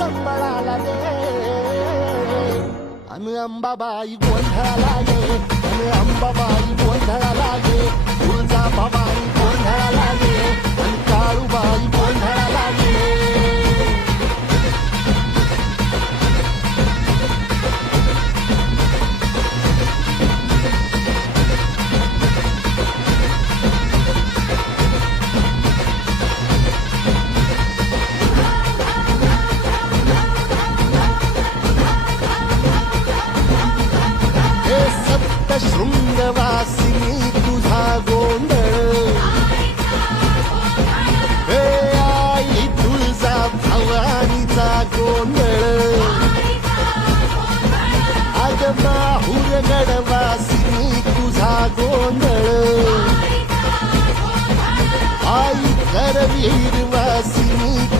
संबळाला दे. अन अंबाबाई गोंधळाला सप्त शृंगवासिनी तुझा गोंधळ हे आई तुझा भवानीचा गोंधळ अग माहूर गडवासिनी तुझा गोंधळ आई करवीर वासी